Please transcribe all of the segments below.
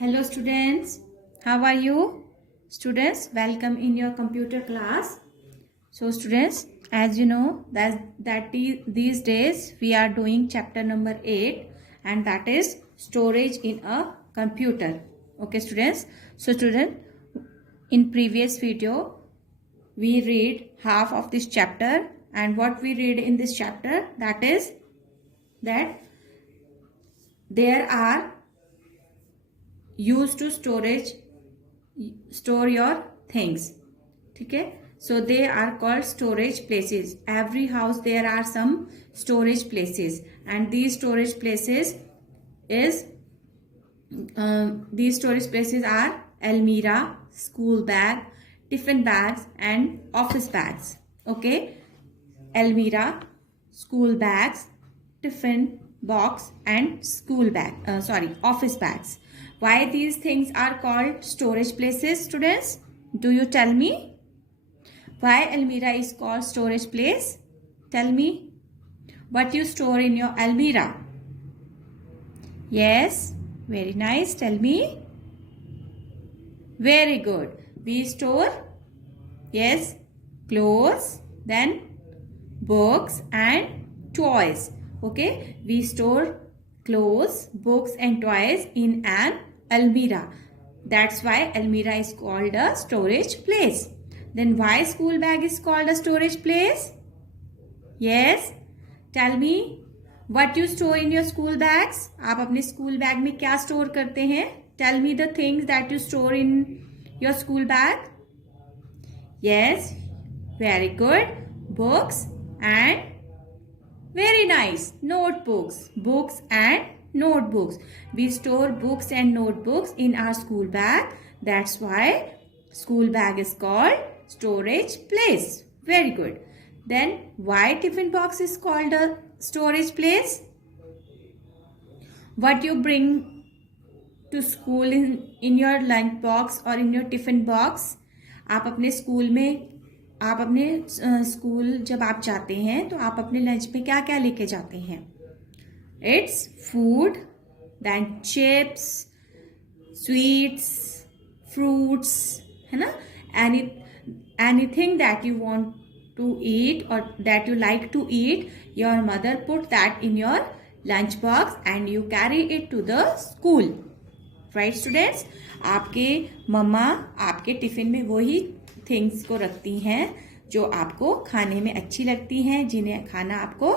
Hello students, how are you? Students, welcome in your computer class. So students, as you know these days we are doing chapter number 8 and that is storage in a computer. Okay students, so student, in previous video we read half of this chapter and what we read in this chapter that is that there are used to store your things. ठीक है, so they are called storage places. Every house there are some storage places and these storage places are almirah, school bag, tiffin bags and office bags. Okay, almirah, school bags, tiffin box and office bags. Why these things are called storage places, students? Do you tell me? Why almirah is called storage place? Tell me. What you store in your almirah? Yes, very nice. Tell me. Very good. We store, yes, clothes, then books and toys. Okay, we store clothes, books and toys in an almirah. That's why almirah is called a storage place. Then why school bag is called a storage place? Yes, tell me. What you store in your school bags? आप अपने school bag में क्या store करते हैं? Tell me the things that you store in your school bag. Yes, very good. Books and very nice, notebooks. Books and notebooks. We store books and notebooks in our school bag. That's why school bag is called storage place. Very good. Then why tiffin box is called a storage place? What you bring to school in your lunch box or in your tiffin box? आप अपने school जब आप जाते हैं तो आप अपने lunch में क्या क्या लेके जाते हैं? It's food, then chips, sweets, fruits, है ना? Anything that you want to eat और that you like to eat, your mother put that in your lunch box and you carry it to the school. Right students, आपके मम्मा आपके tiffin में वही things को रखती हैं जो आपको खाने में अच्छी लगती हैं, जिन्हें खाना आपको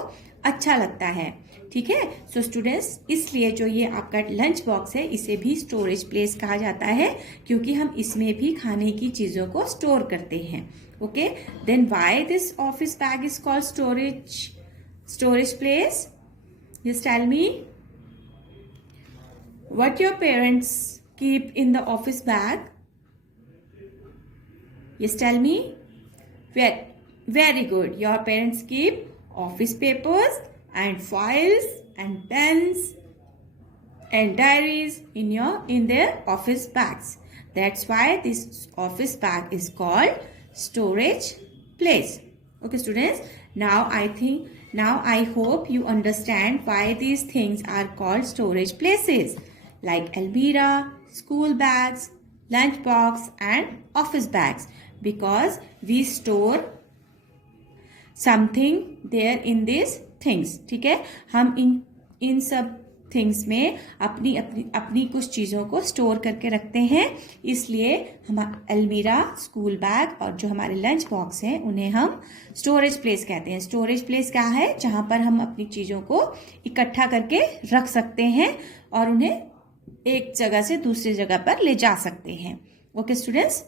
अच्छा लगता है. ठीक है, सो स्टूडेंट्स, इसलिए जो ये आपका लंच बॉक्स है इसे भी स्टोरेज प्लेस कहा जाता है क्योंकि हम इसमें भी खाने की चीज़ों को स्टोर करते हैं. Okay, then why this office bag is called storage place? Just tell me. What your parents keep in the office bag? Yes, tell me. Very good. Your parents keep office papers and files and pens and diaries in their office bags. That's why this office bag is called storage place. Okay, students. Now I hope you understand why these things are called storage places, like almirah, school bags, lunch box and office bags, because we store something there in these things. ठीक है, हम इन सब things में अपनी कुछ चीज़ों को store करके रखते हैं. इसलिए हम अलमीरा, स्कूल बैग और जो हमारे लंच बॉक्स हैं उन्हें हम स्टोरेज प्लेस कहते हैं. स्टोरेज प्लेस क्या है? जहाँ पर हम अपनी चीज़ों को इकट्ठा करके रख सकते हैं और उन्हें एक जगह से दूसरी जगह पर ले जा सकते हैं. Okay students,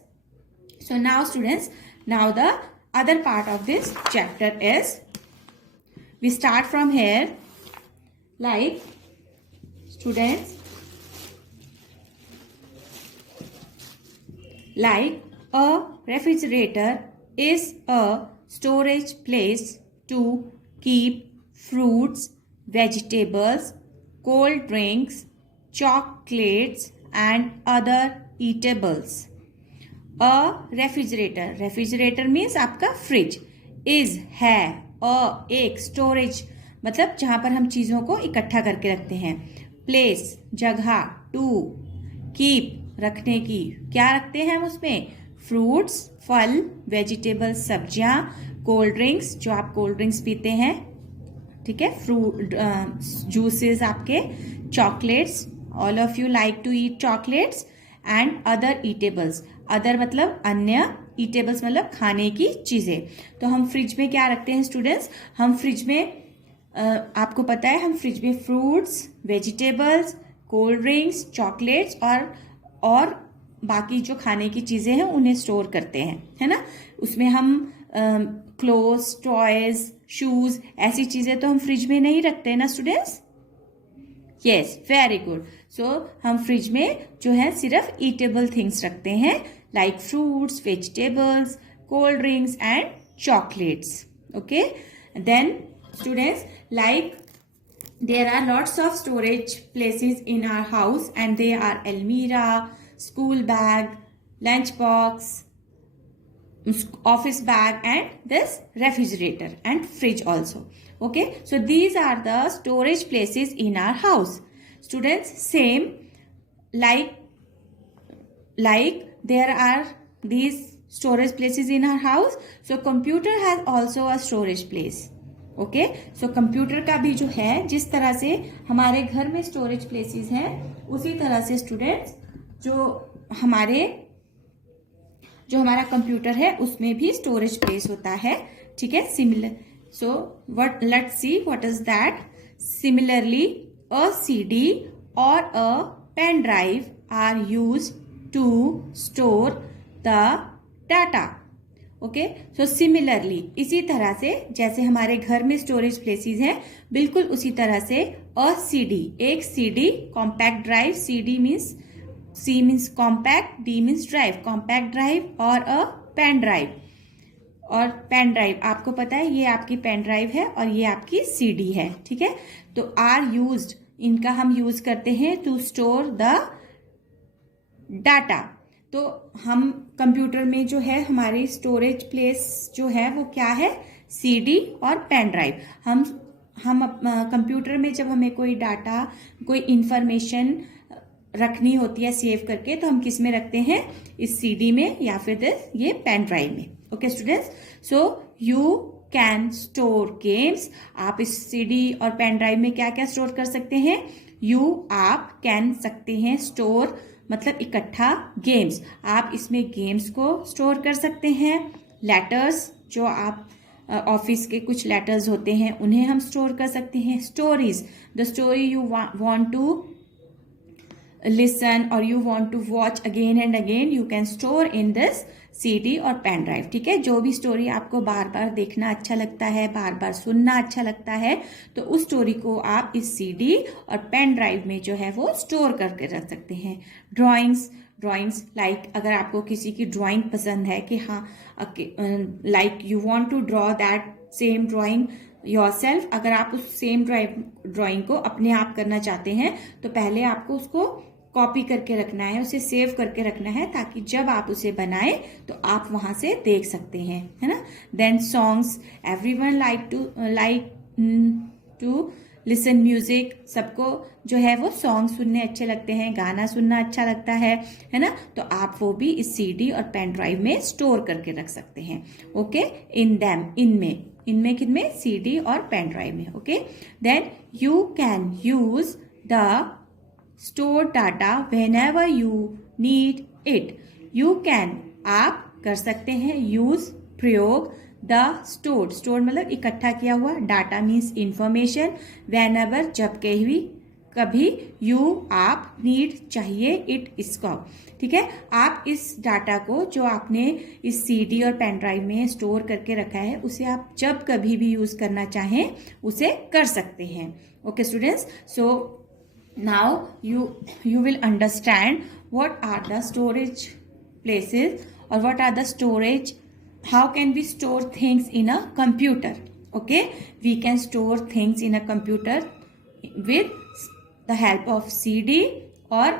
so now students, now the other part of this chapter is, we start from here, like students, like a refrigerator is a storage place to keep fruits, vegetables, cold drinks, chocolates and other eatables. A refrigerator means आपका fridge. is है, एक storage मतलब जहां पर हम चीजों को इकट्ठा करके रखते हैं. प्लेस जगह, टू कीप रखने की, क्या रखते हैं हम उसमें, फ्रूट्स फल, वेजिटेबल्स सब्जियां, कोल्ड ड्रिंक्स जो आप कोल्ड ड्रिंक्स पीते हैं, ठीक है, फ्रूट जूसेस आपके, chocolates, all of you like to eat chocolates, and other eatables, other मतलब अन्य, ईटेबल्स मतलब खाने की चीजें। तो हम फ्रिज में क्या रखते हैं स्टूडेंट्स, हम फ्रिज में आपको पता है हम फ्रिज में fruits, vegetables, cold drinks, chocolates और बाकी जो खाने की चीजें हैं उन्हें स्टोर करते हैं, है ना। उसमें हम क्लोथ्स, टॉयज, शूज, ऐसी चीजें तो हम फ्रिज में नहीं रखते हैं ना students. Yes, very good. So हम फ्रिज में जो है सिर्फ ईटेबल थिंग्स रखते हैं, like fruits, vegetables, cold drinks and chocolates. Okay, then students, like there are lots of storage places in our house and they are almirah, school bag, lunch box, office bag and this refrigerator and fridge also. Okay, so these are the storage places in our house. Students, same like there are these storage places in our house, so computer has also a storage place. Okay, so computer का भी जो है, जिस तरह से हमारे घर में स्टोरेज प्लेसेस हैं उसी तरह से स्टूडेंट्स जो हमारा कंप्यूटर है उसमें भी स्टोरेज प्लेस होता है, ठीक है, similar. So what, let's see what is that. Similarly a CD और a pen drive are used to store the data. Okay, so similarly, इसी तरह से जैसे हमारे घर में स्टोरेज प्लेसेस हैं, बिल्कुल उसी तरह से अ सीडी, एक CD, compact drive, CD means, C means compact, D means drive, compact drive, और अ पेन ड्राइव। और पेन ड्राइव आपको पता है ये आपकी पेन ड्राइव है और ये आपकी सीडी है, ठीक है। तो आर यूज्ड, इनका हम यूज करते हैं टू स्टोर द डाटा। तो हम कंप्यूटर में जो है हमारी स्टोरेज प्लेस जो है वो क्या है, सीडी और पेन ड्राइव। हम कंप्यूटर में जब हमें कोई डाटा, कोई इंफॉर्मेशन रखनी होती है सेव करके, तो हम किस में रखते हैं, इस सीडी में या फिर ये पेन ड्राइव में। Okay students, so you can store games. आप इस सीडी और पेन ड्राइव में क्या क्या स्टोर कर सकते हैं, आप कैन सकते हैं स्टोर मतलब इकट्ठा गेम्स, आप इसमें गेम्स को स्टोर कर सकते हैं। लेटर्स, जो आप ऑफिस के कुछ लेटर्स होते हैं उन्हें हम स्टोर कर सकते हैं। Stories, the story you want to listen और you want to watch again and again, you can store in this CD और पेन ड्राइव, ठीक है। जो भी स्टोरी आपको बार बार देखना अच्छा लगता है, बार बार सुनना अच्छा लगता है, तो उस स्टोरी को आप इस सीडी और पेन ड्राइव में जो है वो स्टोर करके रख सकते हैं। ड्राइंग्स लाइक अगर आपको किसी की ड्राइंग पसंद है कि हाँ, like you want to draw that same drawing yourself, अगर आप उस सेम ड्राइंग को अपने आप करना चाहते हैं तो पहले आपको उसको कॉपी करके रखना है, उसे सेव करके रखना है, ताकि जब आप उसे बनाए तो आप वहां से देख सकते हैं, है ना। Then songs, everyone like to listen music, सबको जो है वो सॉन्ग सुनने अच्छे लगते हैं, गाना सुनना अच्छा लगता है ना। तो आप वो भी इस सीडी और पेन ड्राइव में स्टोर करके रख सकते हैं। ओके, इनमें किनमें, सीडी और पेन ड्राइव में। Okay, then you can use the store data whenever you need it. You can, आप कर सकते हैं, यूज प्रयोग, द स्टोर मतलब इकट्ठा किया हुआ, डाटा मीन्स इंफॉर्मेशन, whenever जब कभी, यू आप, नीड चाहिए, इट इसको, ठीक है। आप इस डाटा को जो आपने इस सीडी और पेन ड्राइव में स्टोर करके रखा है उसे आप जब कभी भी यूज करना चाहें उसे कर सकते हैं। Okay students, so now you will understand what are the storage places or what are the storage, how can we store things in a computer. Okay, we can store things in a computer with the help of CD or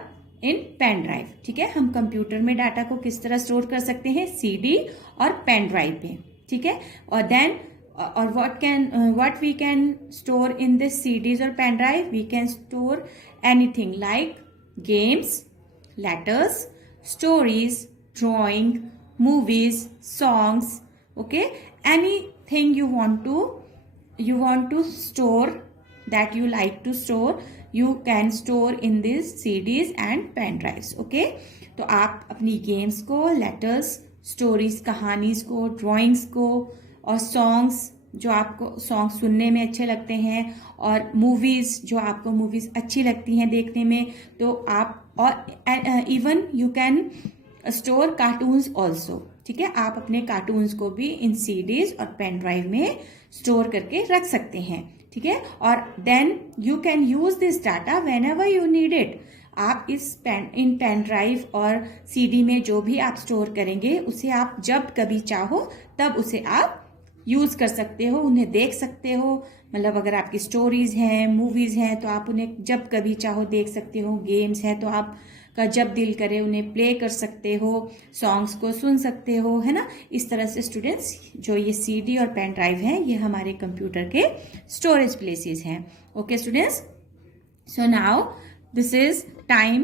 in pen drive, ठीक है। हम computer में data को किस तरह store कर सकते हैं, CD और पेन ड्राइव में, ठीक है। और then or what we can store in this CDs or pen drive, we can store anything like games, letters, stories, drawing, movies, songs, okay, anything you want to store, that you like to store, you can store in these CDs and pen drives. okay, तो आप अपनी games को, letters, stories, कहानीज को, drawings को और songs जो आपको song सुनने में अच्छे लगते हैं और मूवीज जो आपको मूवीज अच्छी लगती हैं देखने में, तो आप, और even you can store cartoons also. ठीक है, आप अपने कार्टून्स को भी इन सीडीज और पेन ड्राइव में स्टोर करके रख सकते हैं. ठीक है, और then you can use this data whenever you need it. आप इस पेन ड्राइव और सीडी में जो भी आप स्टोर करेंगे उसे आप जब कभी चाहो तब उसे आप यूज कर सकते हो, उन्हें देख सकते हो. मतलब अगर आपकी स्टोरीज हैं, मूवीज हैं, तो आप उन्हें जब कभी चाहो देख सकते हो. गेम्स हैं तो आपका जब दिल करे उन्हें प्ले कर सकते हो, सॉन्ग्स को सुन सकते हो, है ना. इस तरह से स्टूडेंट्स जो ये सीडी और पेन ड्राइव हैं ये हमारे कंप्यूटर के स्टोरेज प्लेसेस हैं. Okay students, so now this is time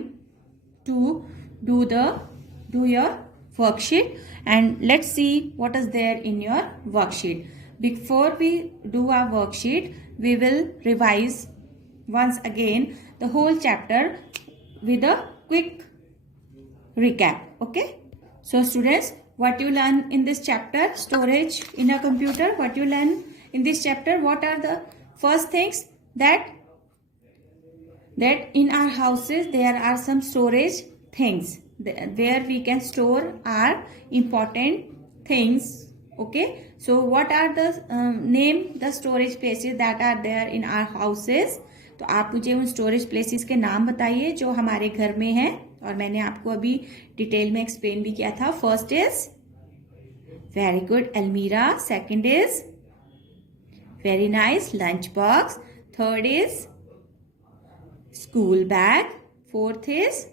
to do your worksheet, and let's see what is there in your worksheet. Before we do our worksheet, we will revise once again the whole chapter with a quick recap. Okay, so students, what you learn in this chapter, storage in a computer, what you learn in this chapter, what are the first things that in our houses there are some storage things where we can store our important things. Okay, so what are the name the storage places that are there in our houses. तो आप मुझे उन storage places के नाम बताइए जो हमारे घर में हैं, और मैंने आपको अभी डिटेल में एक्सप्लेन भी किया था. फर्स्ट इज वेरी गुड अलमीरा, second is very nice lunch box, third is school bag, fourth is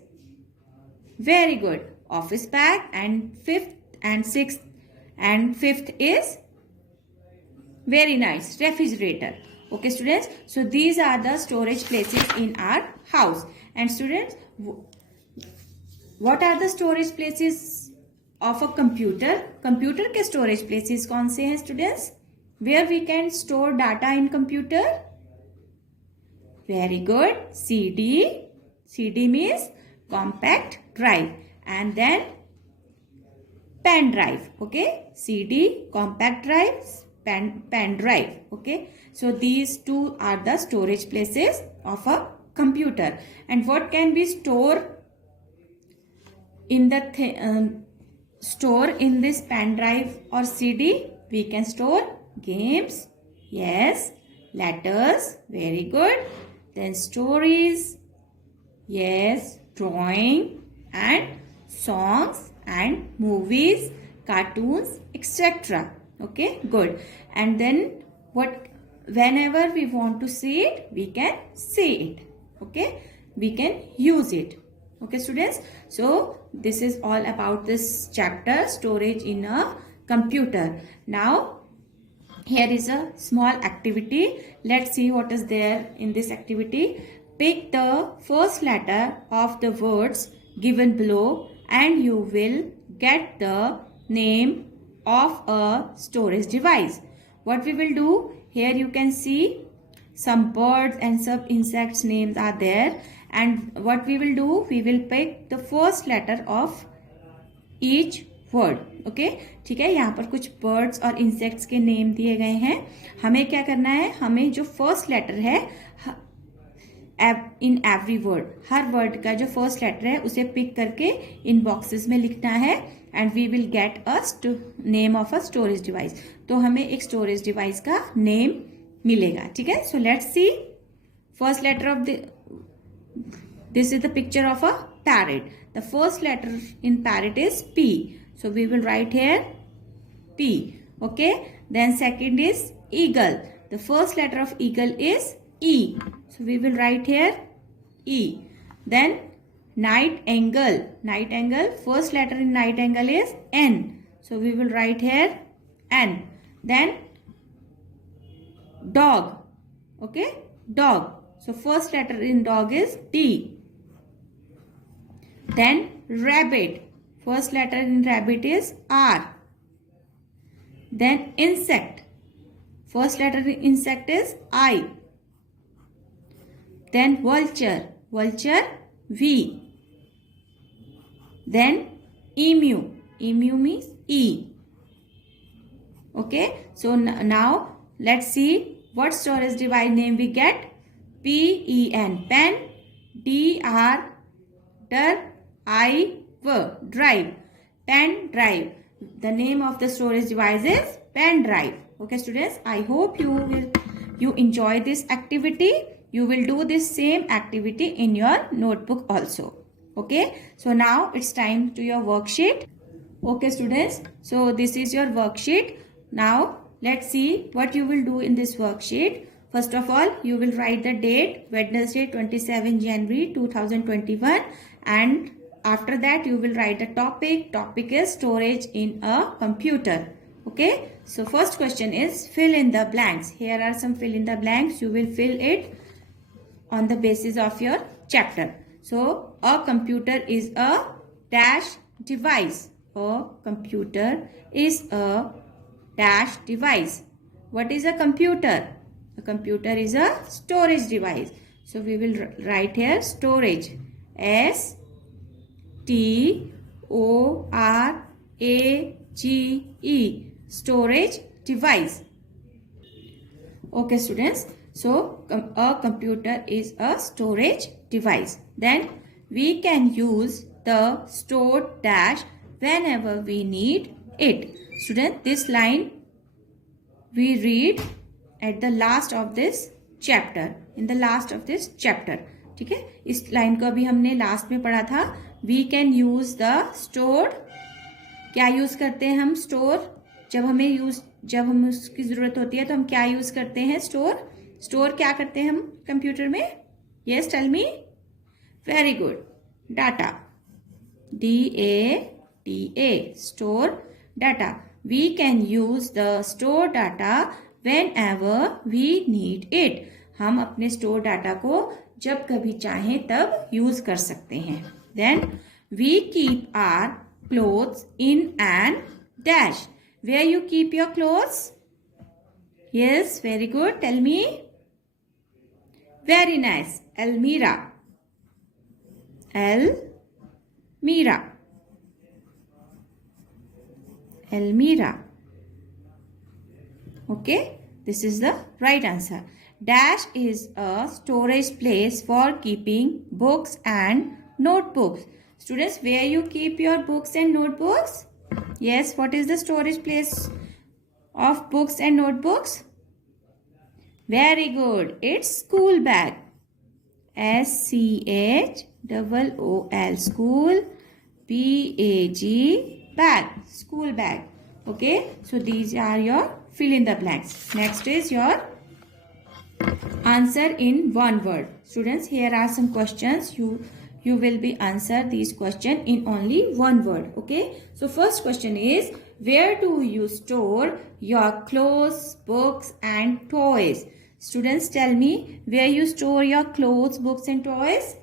very good office bag, and fifth is very nice refrigerator. Okay students, so these are the storage places in our house. And students, what are the storage places of a computer? Computer के storage places कौन से हैं students? Where we can store data in computer? Very good, CD means compact drive, and then pen drive. Okay, CD, compact drive, pen drive. Okay, so these two are the storage places of a computer. And what can we store in the store in this pen drive or CD? We can store games, yes, letters, very good, then stories, yes, drawing, and songs and movies, cartoons, etc. Okay, good. And then whenever we want to see it, we can see it. Okay, we can use it. Okay students, so this is all about this chapter, storage in a computer. Now here is a small activity. Let's see what is there in this activity. Pick the first letter of the words given below and you will get the name of a storage device. What we will do, here you can see some birds and some insects names are there, and what we will do, we will pick the first letter of each word. Okay, ठीक है, यहाँ पर कुछ birds और insects के name दिए गए हैं. हमें क्या करना है, हमें जो फर्स्ट लेटर है in every word, her word का जो फर्स्ट लेटर है उसे पिक करके इन बॉक्सेस में लिखना है, and we will get a name of a storage device. तो हमें एक स्टोरेज डिवाइस का नेम मिलेगा. ठीक है, so let's see first letter of this is the picture of a parrot. The first letter in parrot is P, so we will write here P. Okay, then second is eagle. The first letter of eagle is E, so we will write here E. Then night angle, first letter in night angle is N, so we will write here N. Then dog, okay, dog, so first letter in dog is D. Then rabbit. First letter in rabbit is R. Then insect. First letter in insect is I. Then vulture. Vulture V. Then emu. Emu means E. Okay. So now let's see what storage device name we get. P-E-N. Pen. D-R-I-V. Drive. Pen drive. The name of the storage device is pen drive. Okay students, I hope you enjoy this activity. You will do this same activity in your notebook also. Okay, so now it's time to your worksheet. Okay students, so this is your worksheet. Now let's see what you will do in this worksheet. First of all, you will write the date, Wednesday 27 January 2021, and after that you will write the topic. Topic is storage in a computer. Okay, so first question is fill in the blanks. Here are some fill in the blanks. You will fill it on the basis of your chapter. So a computer is a dash device. A computer is a dash device. What is a computer? A computer is a storage device. So we will write here storage. S-T-O-R-A-G-E. Storage device. Okay students. So a computer is a storage device. Then we can use the stored dash whenever we need it. Student, this line we read at the last of this chapter. In the last of this chapter. ठीक है, इस line को अभी हमने last में पढ़ा था. We can use the stored. क्या यूज करते हैं हम स्टोर? जब हमें उसकी जरूरत होती है तो हम क्या यूज करते हैं? स्टोर क्या करते हैं हम कंप्यूटर में? Yes, tell me. Very good. Data. DATA. Store data. We can use the store data whenever we need it. हम अपने स्टोर डाटा को जब कभी चाहें तब यूज कर सकते हैं. Then we keep our clothes in an dash. Where you keep your clothes? Yes, very good. Tell me. Very nice. Almira. Almira. Almira. Okay, this is the right answer. Dash is a storage place for keeping books and notebooks. Students, where you keep your books and notebooks? Yes, what is the storage place of books and notebooks? Very good. It's school bag. SCHOOL. School. BAG. Bag. School bag. Okay, so these are your fill in the blanks. Next is your answer in one word. Students, here are some questions. You will be answer these questions in only one word. Okay, so first question is, where do you store your clothes, books and toys? Students, tell me, where you store your clothes, books and toys?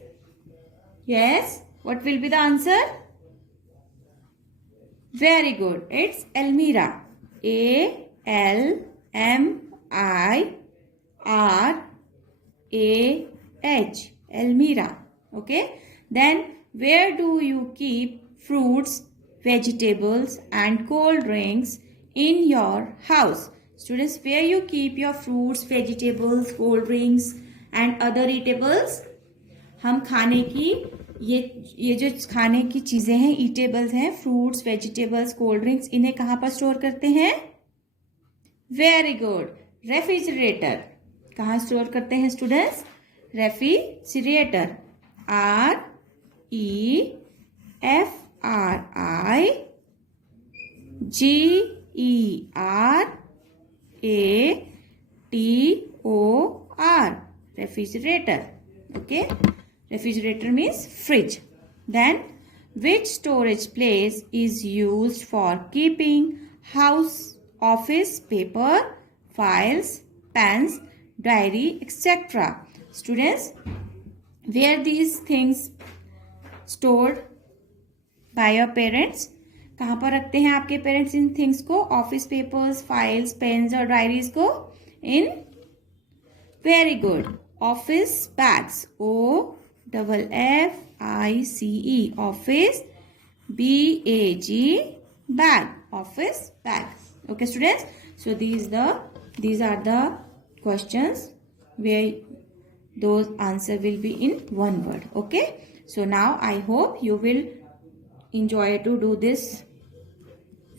Yes, what will be the answer? Very good. It's Almira. ALMIRAH. Almira. Okay. Then where do you keep fruits, vegetables and cold drinks in your house? Students, where you keep your fruits, vegetables, cold drinks and other eatables? हम खाने की ये जो खाने की चीजें हैं, eatables हैं, फ्रूट्स, वेजिटेबल्स, कोल्ड ड्रिंक्स, इन्हें कहाँ पर स्टोर करते हैं? Very good. रेफ्रिजरेटर. कहाँ स्टोर करते हैं students? Refrigerator. REFRIGERATOR. Refrigerator. Okay. Refrigerator means fridge. Then, which storage place is used for keeping house, office, paper, files, pens, diary, etc.? Students, where these things stored by your parents. कहाँ पर रखते हैं आपके parents इन things को? Office papers, files, pens और diaries को इन, very good, office bags. OFFICE, office, BAG, bag, office bag. Okay students, so these are the questions where those answer will be in one word. Okay, so now I hope you will enjoy to do this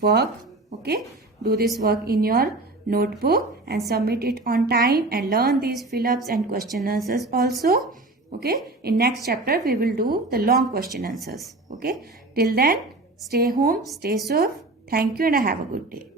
work. Okay, do this work in your notebook and submit it on time and learn these fill-ups and question answers also. Okay, in next chapter we will do the long question answers. Okay, till then, stay home, stay safe. Thank you and have a good day.